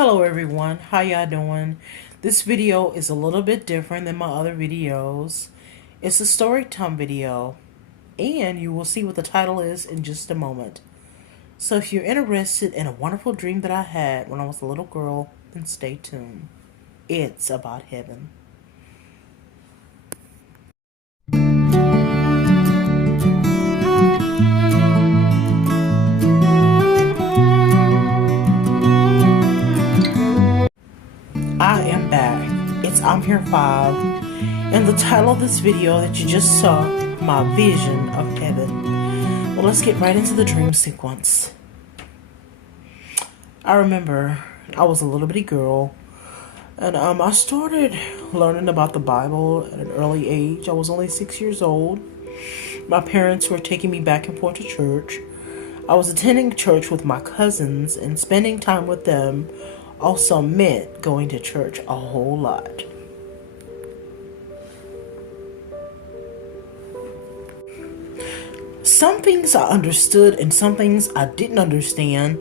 Hello everyone, how y'all doing? This video is a little bit different than my other videos. It's a story time video, and you will see what the title is in just a moment. So if you're interested in a wonderful dream that I had when I was a little girl, then stay tuned. It's about heaven. I am back. It's I'm Here 5, and the title of this video that you just saw, My Vision of Heaven. Well, let's get right into the dream sequence. I remember I was a little bitty girl, and I started learning about the Bible at an early age. I was only 6 years old. My parents were taking me back and forth to church. I was attending church with my cousins, and spending time with them also meant going to church a whole lot. Some things I understood and some things I didn't understand,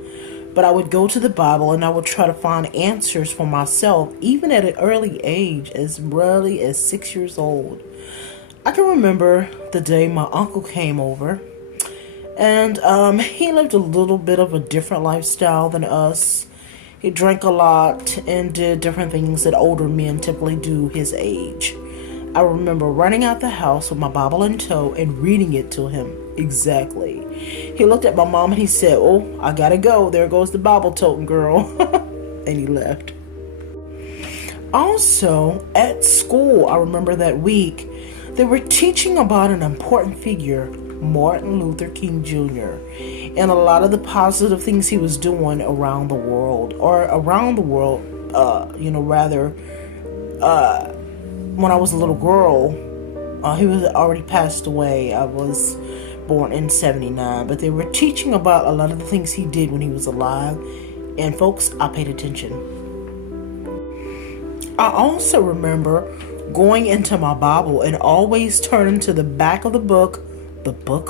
but I would go to the Bible and I would try to find answers for myself, even at an early age, as early as 6 years old. I can remember the day my uncle came over, and he lived a little bit of a different lifestyle than us. He drank a lot and did different things that older men typically do his age. I remember running out the house with my Bible in tow and reading it to him. Exactly. He looked at my mom and he said, "Oh, I gotta go. There goes the Bible toting girl." And he left. Also, at school, I remember that week, they were teaching about an important figure, Martin Luther King Jr., and a lot of the positive things he was doing around the world, when I was a little girl. He was already passed away. I was born in 79, but they were teaching about a lot of the things he did when he was alive, and folks, I paid attention. I also remember going into my Bible and always turning to the back of the book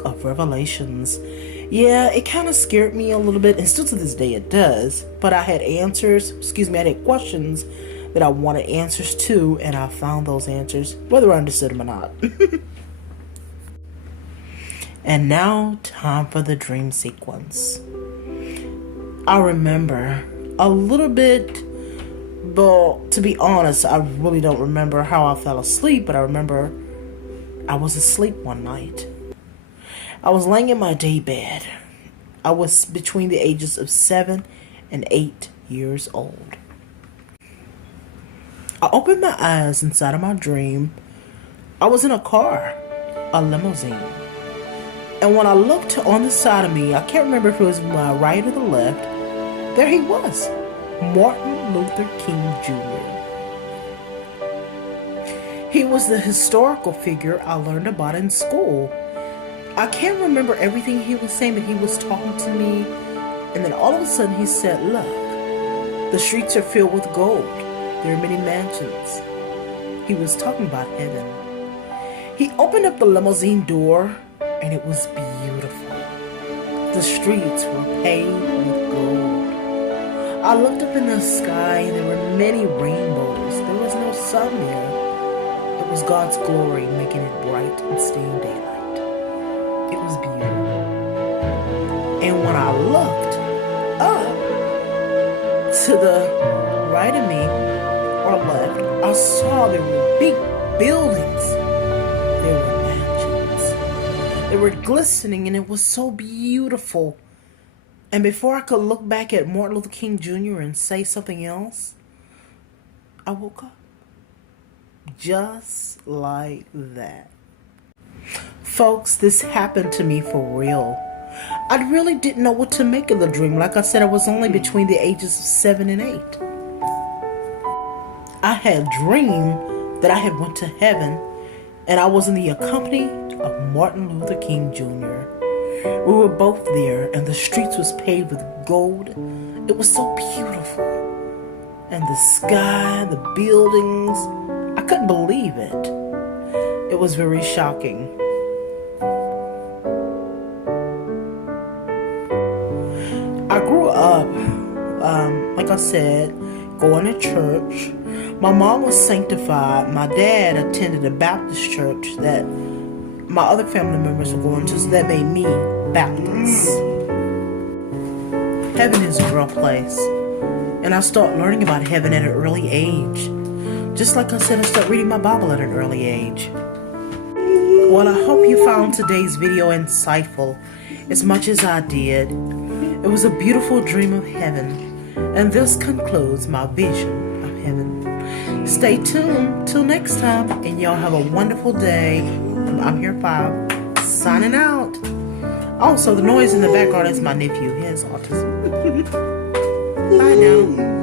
of Revelations. Yeah, it kind of scared me a little bit, and still to this day it does, but I had questions that I wanted answers to, and I found those answers, whether I understood them or not. And now, time for the dream sequence. I remember a little bit, but to be honest, I really don't remember how I fell asleep, but I remember I was asleep one night. I was laying in my day bed. I was between the ages of 7 and 8 years old. I opened my eyes inside of my dream. I was in a car, a limousine. And when I looked on the side of me, I can't remember if it was my right or the left, there he was, Martin Luther King Jr. He was the historical figure I learned about in school. I can't remember everything he was saying, but he was talking to me, and then all of a sudden he said, "Look, the streets are filled with gold. There are many mansions." He was talking about heaven. He opened up the limousine door, and it was beautiful. The streets were paved with gold. I looked up in the sky, and there were many rainbows. There was no sun there. It was God's glory making it bright and staying daylight. It was beautiful. And when I looked up to the right of me or left, I saw there were big buildings. There were mansions. They were glistening, and it was so beautiful. And before I could look back at Martin Luther King Jr. and say something else, I woke up. Just like that. Folks, this happened to me for real. I really didn't know what to make of the dream. Like I said, I was only between the ages of 7 and 8. I had dreamed that I had went to heaven, and I was in the company of Martin Luther King Jr. We were both there, and the streets was paved with gold. It was so beautiful. And the sky, the buildings, I couldn't believe it. It was very shocking. I grew up like I said, going to church. My mom was sanctified. My dad attended a Baptist church that my other family members were going to, so that made me Baptist. Heaven is a real place. And I start learning about heaven at an early age. Just like I said, I start reading my Bible at an early age. Well, I hope you found today's video insightful as much as I did. It was a beautiful dream of heaven. And this concludes my vision of heaven. Stay tuned till next time, and y'all have a wonderful day. I'm here 5, signing out. Also, the noise in the background is my nephew. He has autism. Bye now.